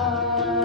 Senhor.